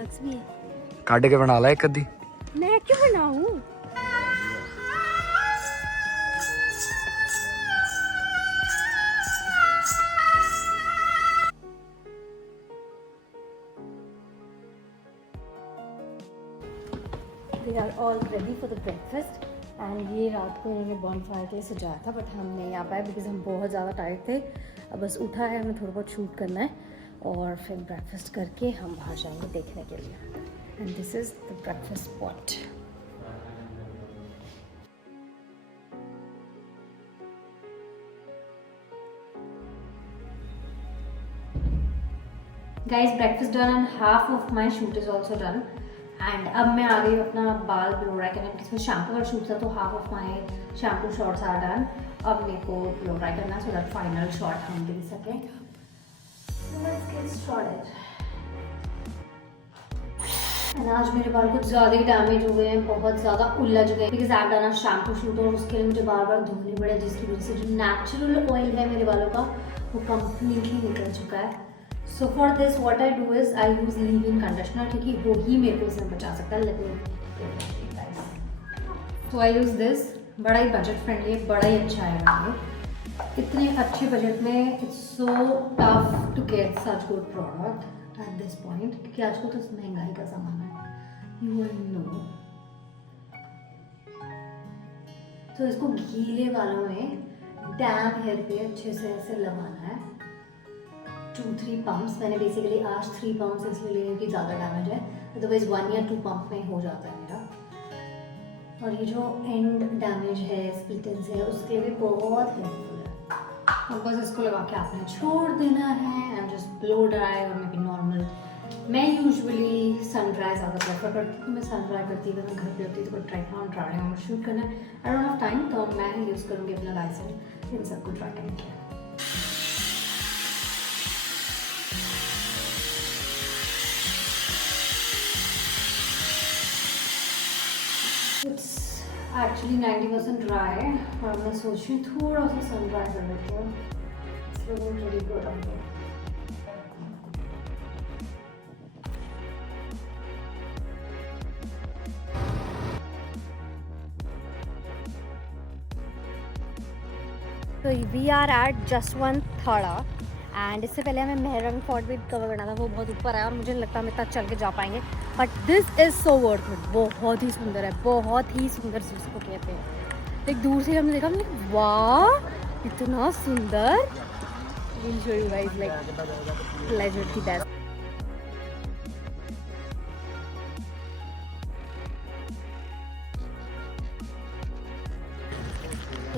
Ducks भी है, काट के बना ला एक अद्धी। मैं क्यों बनाऊं? They are all ready for the breakfast and ये रात को इन्होंने बॉनफायर के लिए सजाया था, बट हम नहीं आ पाए बिकॉज हम बहुत ज़्यादा टायर्ड थे। अब बस उठा है, हमें थोड़ा बहुत शूट करना है और फिर ब्रेकफास्ट करके हम बाहर जाएंगे देखने के लिए। And this is the breakfast spot. Guys breakfast done and half of my shoot is also done. And अब मैं आ गई अपना बाल ब्लो ड्राई करने, इसमें शैम्पू का शूट था तो half of my shampoo shots are done. अब मेरे को ब्लो ड्राई करना है सो दैट फाइनल शॉट हम दे सकें। Let's get started. आज मेरे बाल कुछ ज़्यादा ही डैमेज हो गए हैं, बहुत ज़्यादा उलझ गए because I done a shampoo shoot और उसके लिए मुझे बार बार धोने पड़े, जिसकी वजह से जो नेचुरल ऑयल है मेरे बालों का वो कम्प्लीटली निकल चुका है। So for this what I do is I use leave in conditioner, क्योंकि वो ही मेरे को इसमें बचा सकता है। Let me so I use this, बड़ा ही बजट फ्रेंडली है, बड़ा ही अच्छा है ये। इतने अच्छे बजट में it's so tough to get such good product at this point, क्योंकि आजकल तो महंगाई का ज़माना है, यू विल नो। तो इसको गीले बालों में डैम हेयर पे अच्छे से ऐसे लगाना है। 2-3 पंप्स, मैंने बेसिकली आज 3 पंप्स इसलिए लिए कि ज़्यादा डैमेज है, अदरवाइज 1 या 2 पंप में हो जाता है मेरा। और ये जो एंड डैमेज है, स्प्लिट एंड्स है, उसके लिए भी बहुत हेल्पफुल है। और बस इसको लगा के आपने छोड़ देना है एंड जस्ट ब्लो ड्राई और मे बी नॉर्मल। मैं यूजुअली सन ड्राई ज़्यादा प्रेफर करती हूँ। मैं सन ड्राई करती हूँ, मैं घर पे होती तो ट्राई और शूट करना है, आई डोंट हैव टाइम, तो मैं यूज़ करूँगी अपना लाइसेंस इन सबको ट्राई करने के लिए। It's actually 90% dry और मैं सोच रही हूँ थोड़ा सा सन ड्राई कर लेती हूँ। It's looking pretty good on me. So we are at just one Thada and इससे पहले हमें मेहरंग फोर्ट भी कवर करना था, वो बहुत ऊपर है और मुझे नहीं लगता हम इतना चल के जा पाएंगे, but this is so worth it. बहुत ही सुंदर है, बहुत ही सुंदर चीज़ को कहते हैं। एक दूर से हमने देखा, हमने वाह इतना सुंदर। Will show you guys like pleasure की बेस्ट।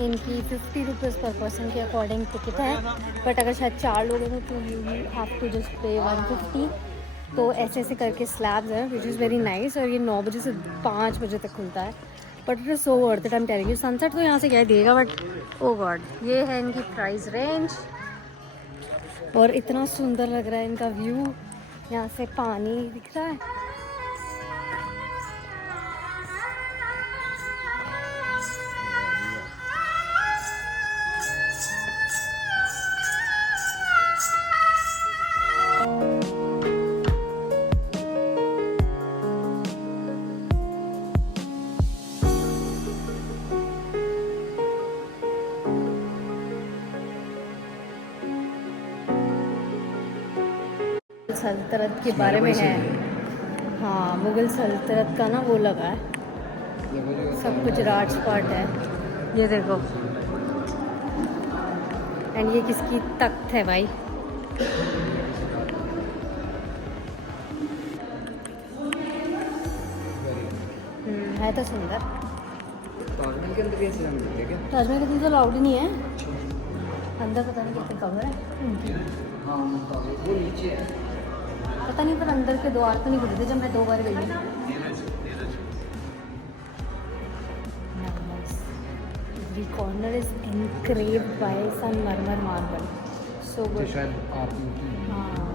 इनकी 50 रुपीज़ पर पर्सन के अकॉर्डिंग टिकट है, बट अगर शायद 4 लोग हैं तो यू हैव टू जस्ट पे 150। तो ऐसे ऐसे करके स्लैब्स हैं विच इज़ वेरी नाइस। और ये 9 बजे से 5 बजे तक खुलता है, but it is so worth it. I am telling you, sunset तो यहाँ से क्या ही देगा, बट ओ गॉड ये है इनकी प्राइस रेंज। और इतना सुंदर लग रहा है इनका व्यू, यहाँ से पानी दिख रहा है। सल्तनत के बारे में है, हाँ मुग़ल सल्तनत का ना वो लगा है, सब कुछ राजपाट है, ये देखो। एंड ये किसकी तख्त है भाई, है तो सुंदर। ताजमहल के अंदर कैसे हम देखें क्या? ताजमहल के अंदर तो अलाउड ही नहीं है, अंदर पता नहीं कितने कवर है उनकी। हाँ वो नीचे है, पता नहीं, पर अंदर के द्वार तो नहीं खुले थे जब मैं 2 बार गई हूँ। Every corner is engraved by संगमरमर marble. So good. शायद आप हाँ।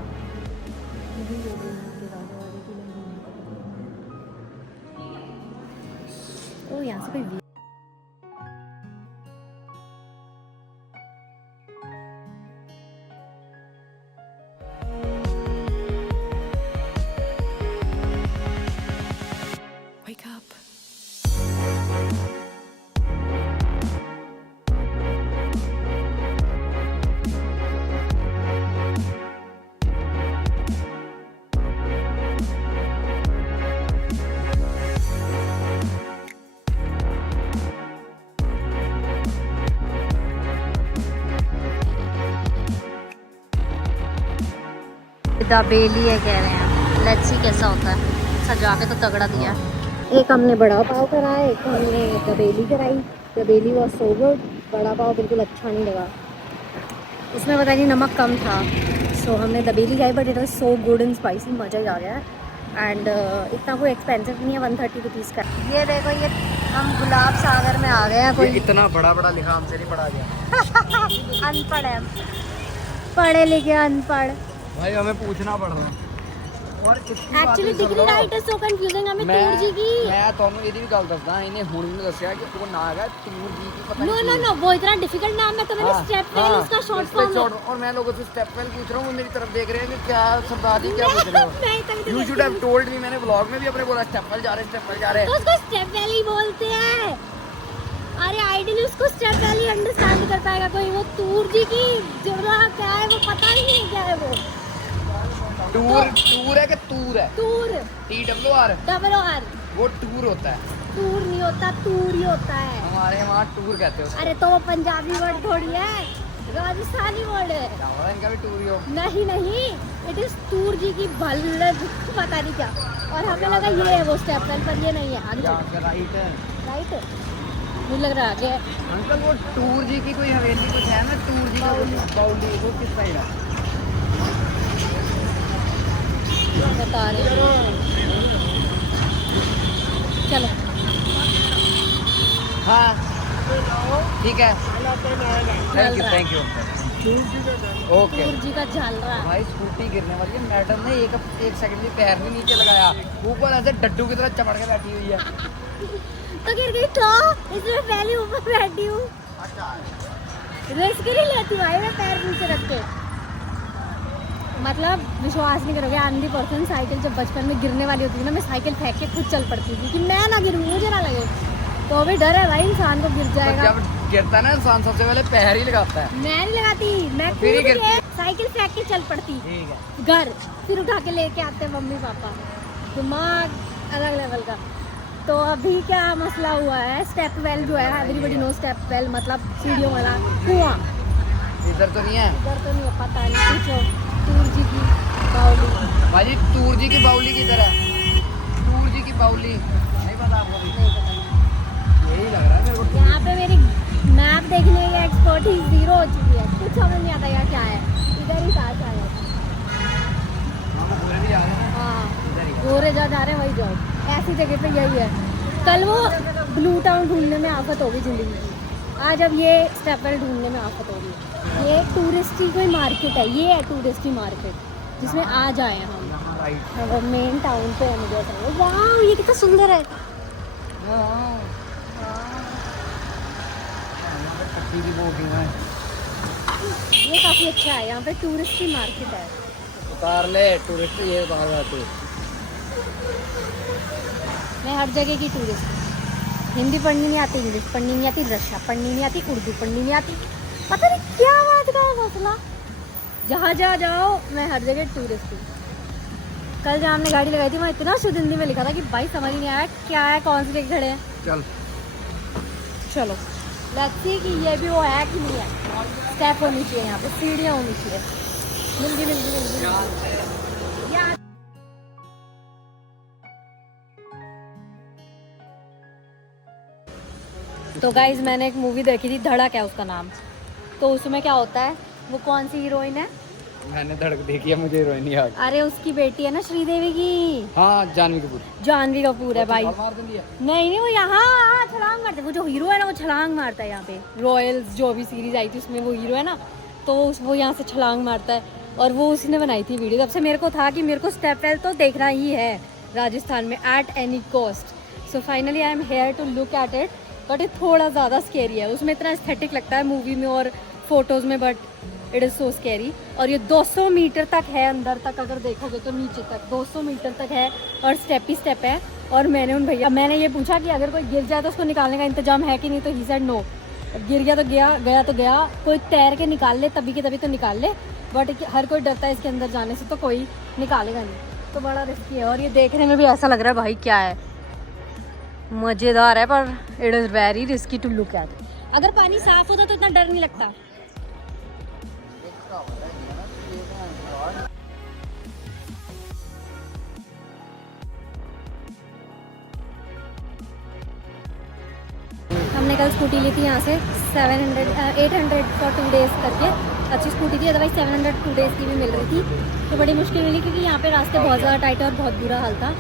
ओ यहाँ से कोई दाबेली है कह रहे हैं, लेट्स सी कैसा होता है। सजा के तो तगड़ा दिया। एक हमने बड़ा पाव कराया, एक हमने दाबेली कराई। दाबेली वॉज सो गुड, बड़ा पाव बिल्कुल अच्छा नहीं लगा, इसमें पता नहीं नमक कम था। सो हमने दाबेली खाई, but it was so good and spicy, मज़ा ही आ गया। एंड इतना कोई एक्सपेंसिव नहीं है, 130 रुपीज़ का। ये देखो, ये हम गुलाब सागर में आ गए हैं। कोई इतना बड़ा बड़ा लिखा हमसे नहीं पढ़ा गया। अनपढ़ है, पढ़े लिखे अनपढ़। भाई हमें पूछना पड़ रहा है। और actually degree right is so confusing. हमें टूर जी की मैं ਤੁਹਾਨੂੰ ਇਹਦੀ ਵੀ ਗੱਲ ਦੱਸਦਾ, ਇਹਨੇ ਹੁਣ ਮੈਨੂੰ ਦੱਸਿਆ ਕਿ ਉਹ ਨਾਂ ਹੈਗਾ टूर जी की, पता नो नो नो, वो इतना डिफिकल्ट नाम है, तो मैंने स्टेप वेल उसका शॉर्ट फॉर्म है। और मैं लोगों से स्टेप वेल पूछ रहा हूँ, वो मेरी तरफ देख रहे हैं कि क्या सरदार जी क्या पूछ रहे हो। You should have told me, मैंने व्लॉग में भी अपने बोला स्टेप वेल जा रहे हैं। तो उसको स्टेप वेल ही बोलते हैं। अरे आइडियली उसको स्टेप वेल ही अंडरस्टैंड कर पाएगा कोई। वो टूर जी की जुड़ा क्या है वो पता ही नहीं क्या है वो। टूर है कि टूर है? Tour, TWR, double R. वो टूर होता है। टूर नहीं होता, टूर ही होता है। हमारे वहाँ टूर कहते हैं। अरे तो वो पंजाबी वर्ड थोड़ी है, राजस्थानी वर्ड है। क्या हो रहा है, इनका भी टूर ही हो? नहीं नहीं, इट इज टूर जी की भल्लद, पता नहीं क्या। और हमें लगा ये है वो स्टेप वेल, पर ये नहीं है। आगे राइट है, राइट मुझे लग रहा है आगे। अंकल वो टूर जी की कोई हवेली कुछ है ना, टूर जी का बाउली, वो किस साइड है? बता रहे हैं, चलो। हाँ ठीक है, थैंक यू ओके। टूर जी का झल रहा है। भाई स्कूटी गिरने वाली है, मैडम ने एक सेकंड भी पैर भी नीचे लगाया, ऊपर ऐसे डड्डू की तरह चमड़ के बैठी हुई है। तो गिर गई तो इसमें पहले ऊपर बैठी हूँ, रिस्क नहीं लेती भाई मैं पैर नीचे रख के। मतलब विश्वास नहीं करोगे, आंधी पर्सन साइकिल जब बचपन में गिरने वाली होती थी ना, मैं साइकिल फेंक के खुद चल पड़ती थी कि मैं ना गिरूँ, मुझे ना लगे। तो अभी डर है भाई इंसान को गिर जाएगा। जब गिरता है ना इंसान सबसे पहले पैर ही लगाता है। मैं नहीं लगाती, मैं फिर ही कूद के साइकिल फेंक के चल पड़ती ठीक है। घर, फिर उठा के लेके आते मम्मी पापा। दिमाग अलग लेवल का। तो अभी क्या मसला हुआ है, स्टेप वेल जो है, एवरीबॉडी नो स्टेप वेल मतलब सीढ़ियों वाला कुआं। इधर तो नहीं है, इधर तो नहीं, पता नहीं, पूछो टूर जी की बाउली। भाई टूर जी की बाउली किधर है? टूर जी की बाउली नहीं पता आपको भी? नहीं पता। यही लग रहा है मेरे को। यहाँ पे मेरी मैप देखने की एक्सपर्टीज जीरो हो चुकी है, कुछ समझ नहीं आता यार क्या है। इधर ही था शायद। पूरे भी आ रहे हैं। हाँ गोरे जा रहे हैं, वही जाओ, ऐसी जगह पे यही है। कल वो ब्लू टाउन ढूंढने में आफत होगी जिंदगी की, आज अब ये स्टेप वेल ढूंढने में आफत होगी। ये टूरिस्टी कोई मार्केट है, ये है टूरिस्टी मार्केट जिसमें आज आए हैं हम। वो मेन टाउन पे है, मुझे ऐसा। वाह ये कितना सुंदर है। ये काफी अच्छा है, यहाँ पे टूरिस्टी मार्केट है। उतार ले टूरिस्ट, ये बाहर आते। मैं हर जगह की टूरिस्ट हूँ। हिंदी पढ़नी नहीं आती, इंग्लिश पढ़नी नहीं आती, रशिया पढ़नी नहीं आती, उर्दू पढ़नी नहीं आती, पता नहीं क्या बात का मसला। जहाँ जहाँ जाओ मैं हर जगह टूरिस्ट हूँ। कल जहाँ हमने गाड़ी लगाई थी वहाँ इतना शुद्ध हिंदी में लिखा था कि भाई समझ ही नहीं आया क्या है, कौन सी जगह खड़े हैं। चलो लेट्स सी कि ये भी वो है कि नहीं है। स्टेप होनी चाहिए यहाँ पे, सीढ़ियाँ होनी चाहिए। मिल गई यार। तो गाइज मैंने एक मूवी देखी थी, धड़क है उसका नाम। तो उसमें क्या होता है, वो कौन सी हीरोइन है? मैंने धड़क देखी है, मुझे हीरोइन नहीं याद। अरे उसकी बेटी है ना श्रीदेवी की। हाँ जानवी कपूर। जानवी कपूर है भाई। मार दिया। नहीं वो यहाँ छलांग मारते, वो जो हीरो है ना वो छलांग मारता है यहाँ पे। रॉयल्स जो भी सीरीज आई थी उसमें वो हीरो है ना, तो वो यहाँ से छलांग मारता है। और वो उसने बनाई थी वीडियो। तब से मेरे को था कि मेरे को स्टेप वेल तो देखना ही है राजस्थान में at any cost. So finally I am here to look at it, but ये थोड़ा ज़्यादा स्केरी है। उसमें इतना एस्थेटिक लगता है मूवी में और फोटोज़ में, but it is so scary. और ये 200 मीटर तक है अंदर तक, अगर देखोगे तो नीचे तक 200 मीटर तक है और स्टेप ही स्टेप है। और मैंने ये पूछा कि अगर कोई गिर जाए तो उसको निकालने का इंतजाम है कि नहीं, तो ही सेड नो। गिर गया तो गया तो गया, कोई तैर के निकाल ले तभी के तभी तो निकाल ले, बट हर कोई डरता है इसके अंदर जाने से, तो कोई निकालेगा नहीं। तो बड़ा रिस्की है और ये देखने में भी ऐसा लग रहा है भाई क्या है, मज़ेदार है, पर it is very risky to look at. अगर पानी साफ होता तो इतना डर नहीं लगता। कल स्कूटी ली थी यहाँ से 800 फॉर 2 डेज़ करके, अच्छी स्कूटी थी, अदरवाइज 700 2 डेज़ की भी मिल रही थी, तो बड़ी मुश्किल मिली क्योंकि यहाँ पे रास्ते बहुत ज़्यादा टाइट और बहुत बुरा हाल था।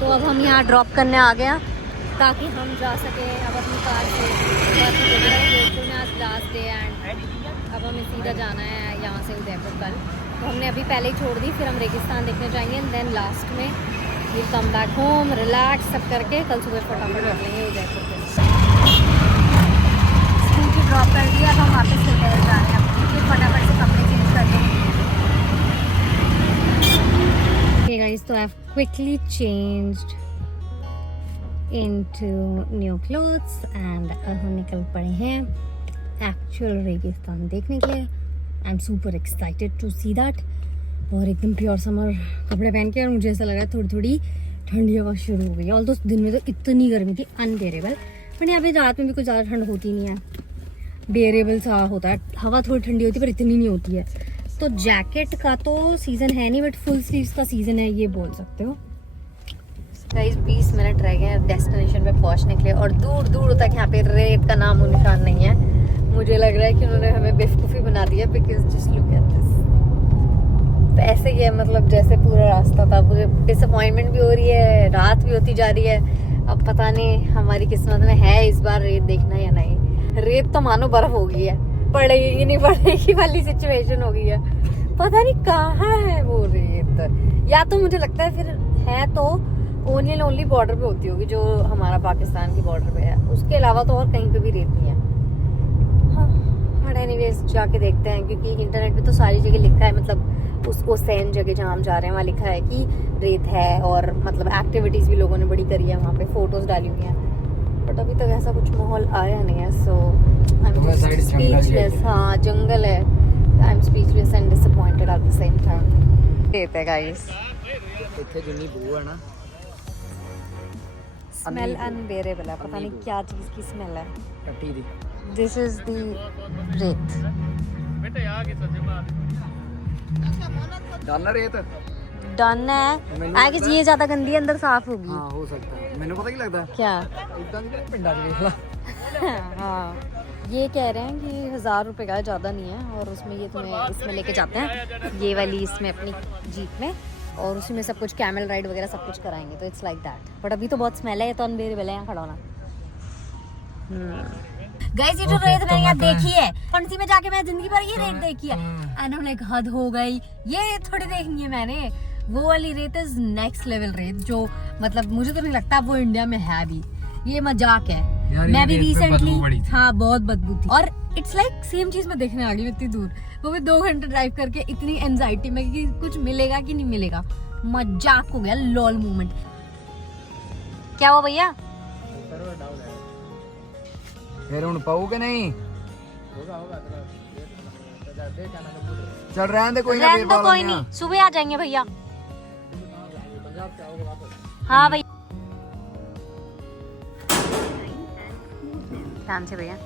तो अब हम यहाँ ड्रॉप करने आ गए हैं ताकि हम जा सकें अब अपनी कार से। जोधपुर में आज लास्ट डे एंड अब हमें सीधा जाना है यहाँ से उदयपुर कल, तो हमने अभी पहले ही छोड़ दी, फिर हम रेगिस्तान देखने जाएंगे एंड देन लास्ट में will come back home, relax सब करके कल सुबह फटाफट कर लेंगे उदयपुर के। स्कूटी ड्रॉप कर दिया, अब हम वापस लेकर जा रहे हैं, फिर फटाफट से कपड़े चेंज कर देंगे। Hey guys, so I've quickly changed into new clothes and अब हम निकल पड़े हैं एक्चुअल रेगिस्तान देखने के लिए। I am super excited to see that. और एकदम प्योर समर कपड़े पहन के, और मुझे ऐसा लग रहा है थोड़ी थोड़ी ठंडी हवा शुरू हो गई। ऑल दो दिन में तो इतनी गर्मी थी अनबेरेबल, बट यहाँ पे रात में भी कुछ ज़्यादा ठंड होती नहीं है, बेरेबल सा होता है, हवा थोड़ी ठंडी होती है पर इतनी नहीं होती है। तो जैकेट का तो सीज़न है नहीं, बट फुल स्लीव्स का सीज़न है, ये बोल सकते हो। गाइस 20 मिनट रह गए हैं डेस्टिनेशन पे पहुंचने के लिए, और दूर दूर तक यहाँ पे रेत का नाम और निशान नहीं है। मुझे लग रहा है कि उन्होंने हमें बेवकूफ़ी बना दी है, because just look at this. तो ऐसे ही है, मतलब जैसे पूरा रास्ता था। मुझे डिसअपॉइंटमेंट भी हो रही है, रात भी होती जा रही है। अब पता नहीं हमारी किस्मत में है इस बार रेत देखना या नहीं। रेत तो मानो बर्फ हो गई है, पड़ेगी कि नहीं पड़ेगी वाली सिचुएशन हो गई है। पता नहीं कहाँ है वो रेत, या तो मुझे लगता है फिर है तो ओनली एंड ओनली बॉर्डर पे होती होगी, जो हमारा पाकिस्तान की बॉर्डर पे है, उसके अलावा तो और कहीं पे भी रेत नहीं है। हाँ एनीवेज जाके देखते हैं, क्योंकि इंटरनेट पे तो सारी जगह लिखा है, मतलब उसको सेम जगह जहाँ हम जा रहे हैं वहाँ लिखा है कि रेत है, और मतलब एक्टिविटीज़ भी लोगों ने बड़ी करी है वहाँ पे, फोटोज़ डाली हुई हैं, बट अभी तक ऐसा कुछ माहौल आया नहीं है। सो आई एम स्पीचलेस। हाँ जंगल है, I am speechless and disappointed at the same time. रेत है गाइस, ਇੱਥੇ ਜਿੰਨੀ ਬੂ ਹੈ ਨਾ, स्मेल अनबेरेबल है, पता नहीं क्या चीज़ की स्मेल है। ਕੱਟੀ ਦੀ दिस इज द रेत। ਡਨ ਰੇਤ डन है, आई गेस ये ज्यादा गंदी है, अंदर साफ होगी। ਹਾਂ ਹੋ ਸਕਦਾ ਹੈ, ਮੈਨੂੰ ਪਤਾ ਕੀ ਲੱਗਦਾ क्या? ਇਦਾਂ ਦੀ ਪਿੰਡਾਂ 'ਚ ਵੇਖ ਲਾ। हाँ ये कह रहे हैं कि 1000 रुपए का है, ज़्यादा नहीं है, और उसमें ये तुम्हें इसमें लेके जाते हैं, ये वाली इसमें अपनी जीप में, और उसी में सब कुछ कैमल राइड वगैरह सब कुछ कराएंगे, तो इट्स लाइक दैट। बट अभी तो बहुत स्मेल है, ये तो अनबेरेबल है यहाँ खड़ा होना। गाइस ये जो रेत मैंने यहाँ देखी है, पणसी में जाके मैं जिंदगी भर ये रेत देखी है, एंड आई एम लाइक हद हो गई, ये रेत थोड़ी देखनी है मैंने। वो वाली रेत इज नेक्स्ट लेवल रेत, जो मतलब मुझे तो नहीं लगता वो इंडिया में है भी, ये मजाक है। मैं भी रिसेंटली, हाँ बहुत बदबू थी, और इट्स लाइक सेम चीज मैं देखने आ गई इतनी दूर, वो भी 2 घंटे ड्राइव करके, इतनी एंजाइटी में कि कुछ मिलेगा कि नहीं मिलेगा। मजाक हो गया, लॉल मोमेंट। क्या हुआ भैया? फिर ਹੁਣ ਪਾਉ ਕਿ ਨਹੀਂ? चल रहने दे, कोई ना, फिर तो कोई नहीं, सुबह आ जाएंगे भैया। हाँ भैया, ध्यान से भैया।